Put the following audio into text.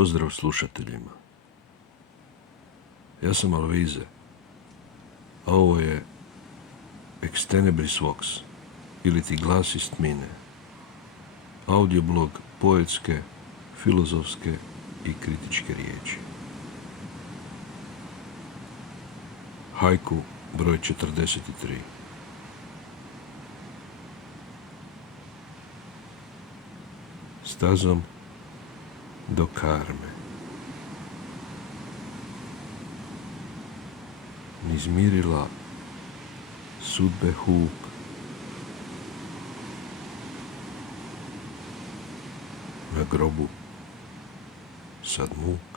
Pozdrav slušateljima. Ja sam Alvize, a ovo je Extenebris Vox, ili ti glas iz tmine, audioblog poetske, filozofske i kritičke riječi. Haiku broj 43. Stazom do karme. Niz mirila sudbe huk, na grobu sad muk.